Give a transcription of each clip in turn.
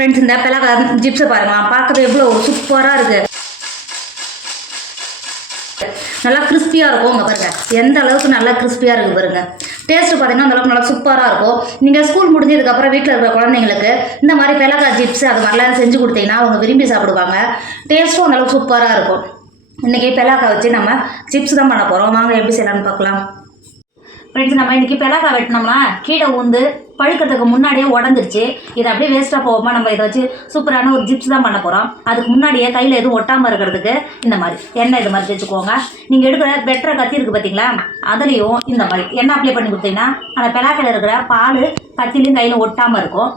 Friends இந்த பிளகா ஜிப்ஸை பாருங்களா பார்க்கறது எவ்வளோ சூப்பராக இருக்குது நல்லா கிறிஸ்பியாக இருக்கும் இங்கே பாருங்க. எந்த அளவுக்கு நல்லா கிறிஸ்பியாக இருக்குது பாருங்க. டேஸ்ட்டு பார்த்தீங்கன்னா அந்தளவுக்கு நல்லா சூப்பராக இருக்கும். நீங்கள் ஸ்கூல் முடிஞ்சதுக்கப்புறம் வீட்டில் இருக்கிற குழந்தைங்களுக்கு இந்த மாதிரி பிளகா ஜிப்ஸ் அது மாதிரிலாம் செஞ்சு கொடுத்தீங்கன்னா அவங்க விரும்பி சாப்பிடுவாங்க. டேஸ்ட்டும் அந்தளவுக்கு சூப்பராக இருக்கும். இன்றைக்கி பிளகா வச்சு நம்ம சிப்ஸ் தான் பண்ண போகிறோம் வாங்க எப்படி செய்யலாம்னு பார்க்கலாம். ஃப்ரெண்ட்ஸ் நம்ம இன்றைக்கி பிளாக்கா வெட்டினோம்னா கீழே ஊந்து பழுக்கிறதுக்கு முன்னாடியே உடஞ்சிருச்சு. இதை அப்படியே வேஸ்ட்டாக போகாமல் நம்ம இதை வச்சு சூப்பரான ஒரு ஜிப்ஸ் தான் பண்ண போகிறோம் அதுக்கு முன்னாடியே கையில் எதுவும் ஒட்டாமல் இருக்கிறதுக்கு இந்த மாதிரி எண்ணெய் இது மாதிரி வச்சுக்கோங்க நீங்கள் எடுக்கிற வெட்டுற கத்தி இருக்குது பார்த்தீங்களா அதுலேயும் இந்த மாதிரி. எண்ணெய் அப்ளை பண்ணி கொடுத்தீங்கன்னா அந்த பிளாக்கில் இருக்கிற பால் கத்திலையும் கையில் ஒட்டாமல் இருக்கும்.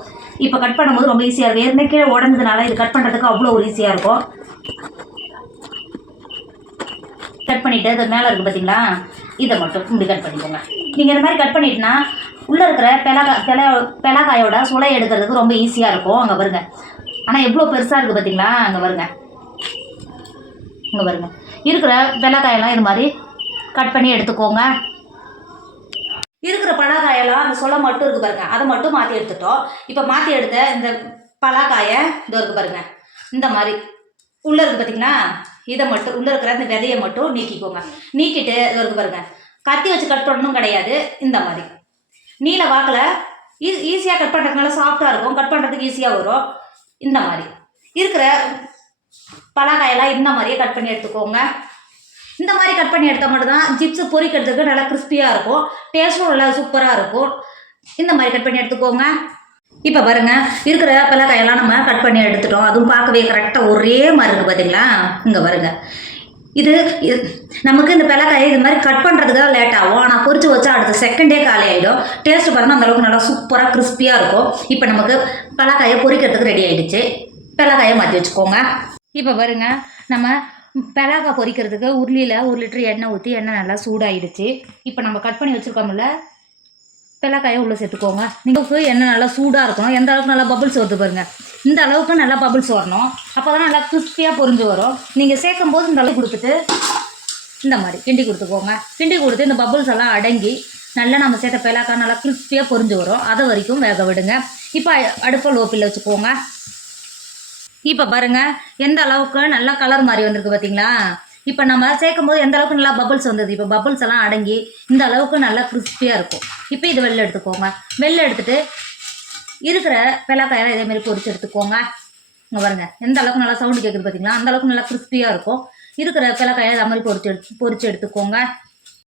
இப்போ கட் பண்ணும்போது ரொம்ப ஈஸியாக இருக்கும். ஏற்கனவே கீழே உடஞ்சதுனால இது கட் பண்ணுறதுக்கு அவ்வளோ ஒரு ஈஸியாக இருக்கும். கட் பண்ணிவிட்டு அது மேலே இருக்குது பார்த்தீங்களா இதை மட்டும் இப்படி கட் பண்ணிக்கோங்க. நீங்கள் இந்த மாதிரி கட் பண்ணிட்டுனா உள்ளே இருக்கிற பெலகா பெல பெலகாயோட சுளை எடுக்கிறதுக்கு ரொம்ப ஈஸியாக இருக்கும். அங்கே வருங்க ஆனால் எவ்வளோ பெருசாக இருக்குது பார்த்தீங்களா அங்கே வருங்க இங்கே வருங்க இருக்கிற பெலக்காயெல்லாம் இது மாதிரி கட் பண்ணி எடுத்துக்கோங்க. இருக்கிற பலாக்காயெல்லாம் அந்த சொலை மட்டும் இருக்குது பாருங்க. அதை மட்டும் மாற்றி எடுத்துட்டோம். இப்போ மாற்றி எடுத்த இந்த பலாக்காயை இதோ இருக்குது பாருங்க. இந்த மாதிரி. உள்ளே இருக்குது பார்த்தீங்களா இதை மட்டும் உள்ளே இருக்கிற அந்த விதையை மட்டும் நீக்கிக்கோங்க. நீக்கிட்டு இதோ இருக்கு பாருங்க. கத்தி வச்சு கட் பண்ணணும் கிடையாது. இந்த மாதிரி. நீல வாக்கில் ஈ ஈஸியாக கட் பண்ணுறதுனால சாஃப்டாக இருக்கும். கட் பண்ணுறதுக்கு ஈஸியாக வரும். இந்த மாதிரி. இருக்கிற பலாக்காயெல்லாம் இந்த மாதிரியே கட் பண்ணி எடுத்துக்கோங்க. இந்த மாதிரி கட் பண்ணி எடுத்தால் மட்டும்தான் சிப்ஸ் பொரிக்கிறதுக்கு நல்லா கிறிஸ்பியாக இருக்கும். டேஸ்ட்டும் நல்லா சூப்பராக இருக்கும். இந்த மாதிரி கட் பண்ணி எடுத்துக்கோங்க. இப்போ பாருங்க இருக்கிற பலக்காயெல்லாம் நம்ம கட் பண்ணி எடுத்துட்டோம். அதுவும் பார்க்கவே கரெக்டாக ஒரே மாதிரி இருக்குது பார்த்தீங்களா இங்கே பாருங்க. இது இது நமக்கு இந்த பலக்காயை இது மாதிரி கட் பண்ணுறதுக்கு தான் லேட் ஆகும். ஆனால் பொரிச்சு வச்சா அடுத்த செகண்டே காலி ஆகிடும் டேஸ்ட் பாருங்கள் அந்தளவுக்கு நல்லா சூப்பராக கிறிஸ்பியாக இருக்கும். இப்போ நமக்கு பலக்காயை பொரிக்கிறதுக்கு ரெடி ஆகிடுச்சு பலக்காயை மாற்றி வச்சுக்கோங்க. இப்போ பாருங்க நம்ம பலாக்கா பொரிக்கிறதுக்கு உருளியில் ஒரு லிட்டர் எண்ணெய் ஊற்றி எண்ணெய் நல்லா சூடாயிடுச்சு. இப்போ நம்ம கட் பண்ணி வச்சுருக்கோம்ல பெலக்காயை உள்ளே சேர்த்துக்கோங்க. நீங்கள் எண்ணெய் நல்லா சூடாக இருக்கணும். எந்த அளவுக்கு நல்லா பபிள்ஸ் வருது பாருங்கள் இந்த அளவுக்கு நல்லா பபிள்ஸ் வரணும். அப்போ தான் நல்லா கிறிஸ்பியாக பொறிஞ்சு வரும். நீங்கள் சேர்க்கும் போது இந்த அளவுக்கு கொடுத்துட்டு இந்த மாதிரி கிண்டி கொடுத்துக்கோங்க. கிண்டி கொடுத்து இந்த பபிள்ஸ் எல்லாம் அடங்கி நல்லா நம்ம சேர்த்த பெலாக்கா நல்லா கிறிஸ்பியாக பொறிஞ்சு வரும். அதை வரைக்கும் வேக விடுங்க. இப்போ அடுப்பை லோப்பில் வச்சுக்கோங்க. இப்போ பாருங்கள் எந்த அளவுக்கு நல்லா கலர் மாதிரி வந்திருக்கு பார்த்தீங்களா இப்போ நம்ம சேர்க்கும் போது எந்த அளவுக்கு நல்லா பபுள்ஸ் வந்தது? இப்போ பபுள்ஸ் எல்லாம் அடங்கி இந்த அளவுக்கு நல்லா கிறிஸ்பியாக இருக்கும். இப்போ இது வெளில எடுத்துக்கோங்க. வெளில எடுத்துட்டு இருக்கிற பெலாக்காயெல்லாம் இதே மாதிரி எடுத்துக்கோங்க. இங்கே பாருங்க. எந்த அளவுக்கு நல்லா சவுண்டு கேட்குது பார்த்தீங்களா அந்த அளவுக்கு நல்லா கிறிஸ்பியாக இருக்கும். இருக்கிற பெலாக்காயை இதை மாதிரி பொறிச்சு எடுத்து பொரிச்சு எடுத்துக்கோங்க.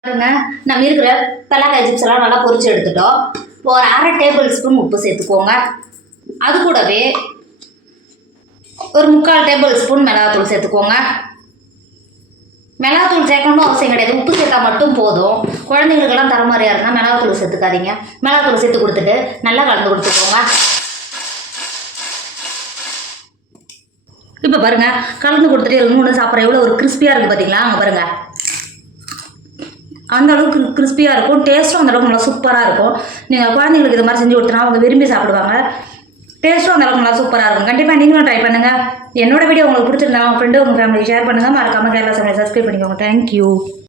பாருங்க. நம்ம இருக்கிற பிளக்காய் சிப்ஸ் எல்லாம் நல்லா பொரிச்சு எடுத்துட்டோம். ஒரு அரை டேபிள் ஸ்பூன் உப்பு சேர்த்துக்கோங்க. அது கூடவே ஒரு முக்கால் டேபிள் ஸ்பூன் மிளகாத்தூள் சேர்த்துக்கோங்க. மிளகாத்தூள் சேர்க்கணும்னு அவசியம் கிடையாது. உப்பு சேர்த்தா மட்டும் போதும். குழந்தைங்களுக்கெல்லாம் தர இருந்தால் மிளகாத்தூள் சேர்த்துக்காதீங்க. மிளகாத்தூள் சேர்த்து கொடுத்துட்டு நல்லா கலந்து கொடுத்துக்கோங்க. இப்போ பாருங்க கலந்து கொடுத்துட்டு எல்லாம் சாப்பிட்ற எவ்வளோ ஒரு கிறிஸ்பியாக இருக்குது பார்த்தீங்களா அங்கே பாருங்க. அந்த அளவுக்கு கிறிஸ்பியாக இருக்கும். டேஸ்ட்டும் அந்த அளவுக்கு நல்லா சூப்பராக இருக்கும். நீங்கள் குழந்தைங்களுக்கு இது மாதிரி செஞ்சு கொடுத்தனா அவங்க விரும்பி சாப்பிடுவாங்க. டேஸ்ட்டும் அந்த அளவுக்கு நல்லா சூப்பராக இருக்கும். கண்டிப்பாக நீங்களும் ட்ரை பண்ணுங்கள் என்னோட வீடியோ உங்களுக்கு பிடிச்சிருந்தா உங்கள் ஃப்ரெண்டு உங்கள் ஃபேமிலி ஷேர் பண்ணுங்கள் மறக்காமல் கேரளா சமையல் சப்ஸ்கிரைப் பண்ணிக்கோங்க. தேங்க்யூ